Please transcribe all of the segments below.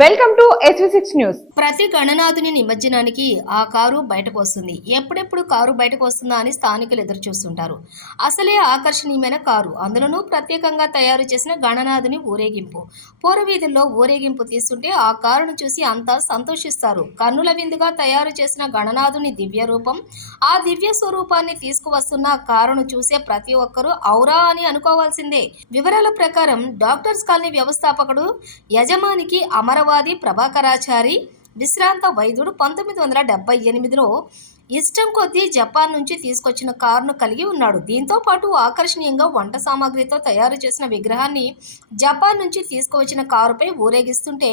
Welcome to six news ప్రతి గణనాథుని నిమజ్జనానికి ఆ కారు బయటకు వస్తుంది. ఎప్పుడెప్పుడు కారు బయటకు వస్తుందా అని స్థానికులు ఎదురు చూస్తుంటారు. అసలే ఆకర్షణీయమైన కారు. అందులోనూ ప్రత్యేకంగా తయారు చేసిన గణనాథుని ఊరేగింపు. పూర్వవీధుల్లో ఊరేగింపు తీస్తుంటే ఆ కారును చూసి అంతా సంతోషిస్తారు. కన్నుల విందుగా తయారు చేసిన గణనాథుని దివ్య రూపం ఆ దివ్య స్వరూపాన్ని తీసుకువస్తున్న కారును చూసే ప్రతి ఒక్కరూ ఔరా అని అనుకోవాల్సిందే. వివరాల ప్రకారం డాక్టర్స్ కాలనీ వ్యవస్థాపకుడు యజమానికి అమర ఉదారవాది ప్రభాకరాచారి విశ్రాంత వైద్యుడు పంతొమ్మిది వందల డెబ్బై ఎనిమిదిలో ఇష్టం కొద్దీ జపాన్ నుంచి తీసుకొచ్చిన కారును కలిగి ఉన్నాడు. దీంతో పాటు ఆకర్షణీయంగా వంట సామాగ్రితో తయారు చేసిన విగ్రహాన్ని జపాన్ నుంచి తీసుకువచ్చిన కారుపై ఊరేగిస్తుంటే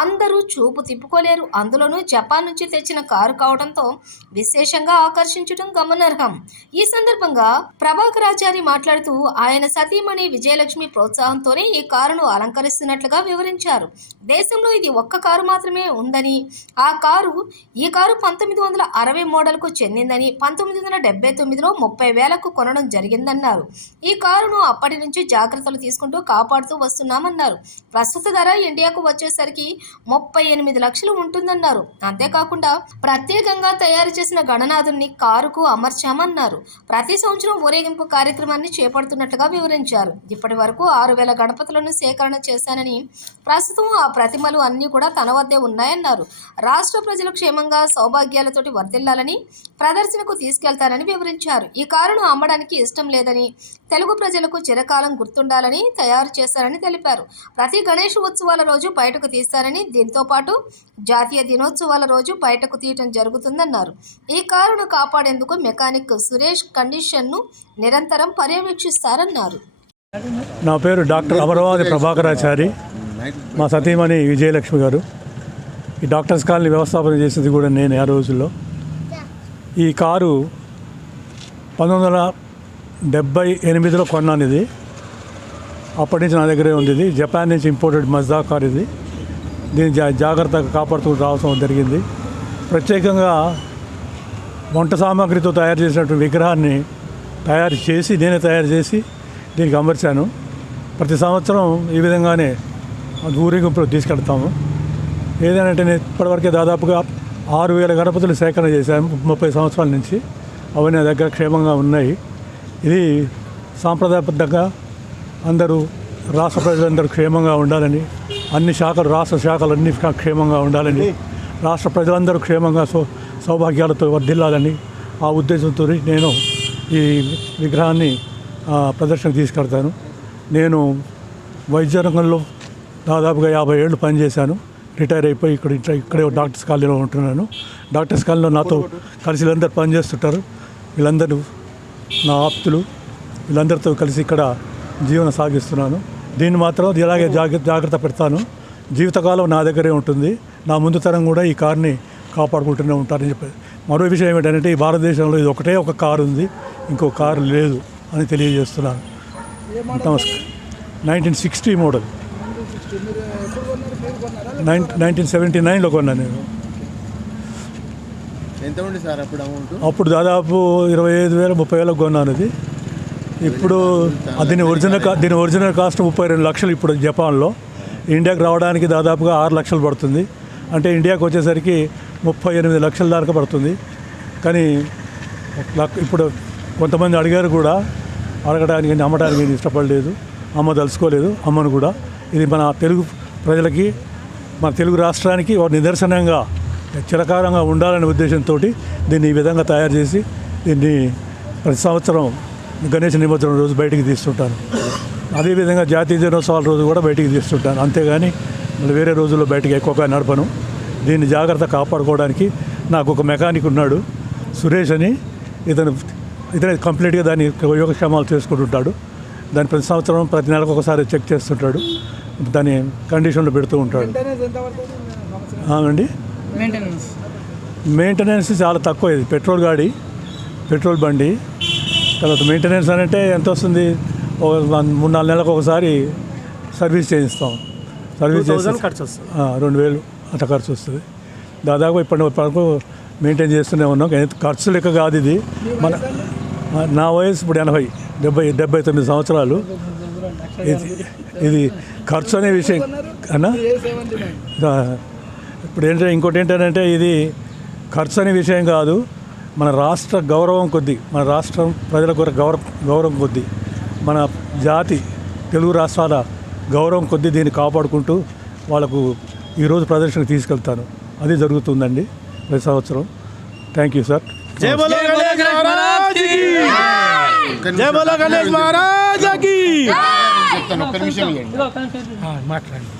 అందరూ చూపు తిప్పుకోలేరు. అందులోనూ జపాన్ నుంచి తెచ్చిన కారు కావడంతో విశేషంగా ఆకర్షించడం గమనార్హం. ఈ సందర్భంగా ప్రభాకరాచారి మాట్లాడుతూ ఆయన సతీమణి విజయలక్ష్మి ప్రోత్సాహంతోనే ఈ కారును అలంకరిస్తున్నట్లుగా వివరించారు. దేశంలో ఇది ఒక్క కారు మాత్రమే ఉందని ఆ కారు ఈ కారు పంతొమ్మిది వందల అరవై మోడల్ కు చెందిందని పంతొమ్మిది వందల డెబ్బై తొమ్మిదిలో ముప్పై వేలకు కొనడం జరిగిందన్నారు. ఈ కారును అప్పటి నుంచి జాగ్రత్తలు తీసుకుంటూ కాపాడుతూ వస్తున్నామన్నారు. ప్రస్తుత ధర ఇండియాకు వచ్చేసరికి ముప్పై ఎనిమిది లక్షలు ఉంటుందన్నారు. అంతేకాకుండా ప్రత్యేకంగా తయారు చేసిన గణనాథుని కారుకు అమర్చామన్నారు. ప్రతి సంవత్సరం ఊరేగింపు కార్యక్రమాన్ని చేపడుతున్నట్టుగా వివరించారు. ఇప్పటి వరకు ఆరు వేల గణపతులను సేకరణ చేశానని ప్రస్తుతం ఆ ప్రతిమలు అన్నీ కూడా తన వద్దే ఉన్నాయన్నారు. రాష్ట్ర ప్రజలు క్షేమంగా సౌభాగ్యాలతోటి వర్దిల్లాలని ప్రదర్శనకు తీసుకెళ్తానని వివరించారు. ఈ కారును అమ్మడానికి ఇష్టం లేదని తెలుగు ప్రజలకు చిరకాలం గుర్తుండాలని తయారు చేశారని తెలిపారు. ప్రతి గణేష్ ఉత్సవాల రోజు బయటకు తీస్తారని దీంతో పాటు జాతీయ దినోత్సవాల రోజు బయటకు తీయటం జరుగుతుందన్నారు. ఈ కారును కాపాడేందుకు మెకానిక్ సురేష్ కండిషన్ను నిరంతరం పర్యవేక్షిస్తారన్నారు. నా పేరు డాక్టర్ అమరవాది ప్రభాకరాచారి. మా సతీమణి విజయలక్ష్మి గారు. ఈ డాక్టర్స్ కాలనీ వ్యవస్థాపన చేసింది కూడా నేను ఆ రోజుల్లో. ఈ కారు పంతొమ్మిది వందల డెబ్బై ఎనిమిదిలో కొన్నాను ఇది అప్పటి నుంచి నా దగ్గరే ఉంది ఇది జపాన్ నుంచి ఇంపోర్టెడ్ మజ్దా కార్ ఇది. దీన్ని జా జాగ్రత్తగా కాపాడుతూ రావడం జరిగింది. ప్రత్యేకంగా వంట సామాగ్రితో తయారు చేసినటువంటి విగ్రహాన్ని తయారు చేసి నేనే తయారు చేసి దీనికి అమర్చాను. ప్రతి సంవత్సరం ఈ విధంగానే ఊరేగింపులో తీసుకెళ్తాము. ఏదైనా నేను ఇప్పటివరకే దాదాపుగా ఆరు వేల గణపతులు సేకరణ చేశాము ముప్పై సంవత్సరాల నుంచి. అవన్నీ నా దగ్గర క్షేమంగా ఉన్నాయి. ఇది సాంప్రదాయబద్ధంగా అందరూ రాష్ట్ర ప్రజలందరూ క్షేమంగా ఉండాలని అన్ని శాఖలు రాష్ట్ర శాఖలు అన్ని క్షేమంగా ఉండాలని రాష్ట్ర ప్రజలందరూ క్షేమంగా సౌ సౌభాగ్యాలతో వర్ధిల్లాలని ఆ ఉద్దేశంతో నేను ఈ విగ్రహాన్ని ప్రదర్శనకు తీసుకెళ్తాను. నేను వైద్య రంగంలో దాదాపుగా యాభై ఏళ్ళు పనిచేశాను. రిటైర్ అయిపోయి ఇక్కడ ఇట్లా ఇక్కడే డాక్టర్స్ కాలనీలో ఉంటున్నాను. డాక్టర్స్ కాలనీలో నాతో కలిసి వీళ్ళందరూ పనిచేస్తుంటారు. వీళ్ళందరూ నా ఆప్తులు. వీళ్ళందరితో కలిసి ఇక్కడ జీవనం సాగిస్తున్నాను. దీన్ని మాత్రం ఇలాగే జాగ్రత్త జాగ్రత్త పెడతాను. జీవితకాలం నా దగ్గరే ఉంటుంది. నా ముందు తరం కూడా ఈ కార్ని కాపాడుకుంటూనే ఉంటారని చెప్పి. మరో విషయం ఏమిటంటే ఈ భారతదేశంలో ఇది ఒకటే ఒక కారు ఉంది. ఇంకో కారు లేదు అని తెలియజేస్తున్నాను. నమస్కారం. Nineteen sixty model. Nine nineteen seventy నైన్లో కొన్నాను నేను. ఎంత ఉంది సార్ అప్పుడు అమౌంట్? అప్పుడు దాదాపు ఇరవై ఐదు వేల ముప్పై వేలకు కొన్నాను ఇది. ఇప్పుడు దీని ఒరిజినల్ కా- దీని ఒరిజినల్ కాస్ట్ ముప్పై రెండు లక్షలు ఇప్పుడు జపాన్లో. ఇండియాకి రావడానికి దాదాపుగా ఆరు లక్షలు పడుతుంది. అంటే ఇండియాకి వచ్చేసరికి ముప్పై ఎనిమిది లక్షల దాకా పడుతుంది. కానీ ఇప్పుడు కొంతమంది అడిగారు కూడా అడగడానికి అమ్మడానికి నేను ఇష్టపడలేదు. అమ్మ తలుసుకోలేదు అమ్మను కూడా. ఇది మన తెలుగు ప్రజలకి మన తెలుగు రాష్ట్రానికి ఒక నిదర్శనంగా చిరకాలంగా ఉండాలనే ఉద్దేశంతో దీన్ని ఈ విధంగా తయారు చేసి దీన్ని ప్రతి సంవత్సరం గణేష్ నిమజ్జనం రోజు బయటికి తీస్తుంటాను. అదేవిధంగా జాతీయ దినోత్సవాల రోజు కూడా బయటికి తీస్తుంటాను. అంతేగాని మళ్ళీ వేరే రోజుల్లో బయటికి ఎక్కువగా నడపను. దీన్ని జాగ్రత్త కాపాడుకోవడానికి నాకు ఒక మెకానిక్ ఉన్నాడు సురేష్ అని. ఇతను ఇతను కంప్లీట్గా దాన్ని యోగక్షేమాలు చేసుకుంటుంటాడు. దాన్ని ప్రతి సంవత్సరం ప్రతి నెలకు ఒకసారి చెక్ చేస్తుంటాడు. దాన్ని కండిషన్లో పెడుతూ ఉంటాడు. అవునండి. మెయింటెనెన్స్ చాలా తక్కువ ఇది. పెట్రోల్ గాడి పెట్రోల్ బండి తర్వాత మెయింటెనెన్స్ అని అంటే ఎంత వస్తుంది? ఒక మూడు నాలుగు నెలలకు ఒకసారి సర్వీస్ చేయిస్తాం. సర్వీస్ చేసి ఖర్చు వస్తుంది. రెండు వేలు అట్లా ఖర్చు వస్తుంది. దాదాపు ఇప్పటి వరకు మెయింటైన్ చేస్తూనే ఉన్నాం. ఖర్చు లెక్క కాదు ఇది. మన నా వయసు ఇప్పుడు ఎనభై. డెబ్బై డెబ్బై తొమ్మిది సంవత్సరాలు. ఇది ఇది ఖర్చు అనే విషయం అన్నా? ఇప్పుడు ఏంటంటే ఇంకోటి ఏంటంటే ఇది ఖర్చు అనే విషయం కాదు. మన రాష్ట్ర గౌరవం కొద్దీ మన రాష్ట్రం ప్రజల కొరకు గౌరవ గౌరవం కొద్దీ మన జాతి తెలుగు రాష్ట్రాల గౌరవం కొద్దీ దీన్ని కాపాడుకుంటూ వాళ్ళకు ఈరోజు ప్రదర్శనకు తీసుకెళ్తాను. అది జరుగుతుందండి ప్రతి సంవత్సరం. Thank you sir. జయ బోలో గణేష్ మహారాజ్ కి మాట్లాడండి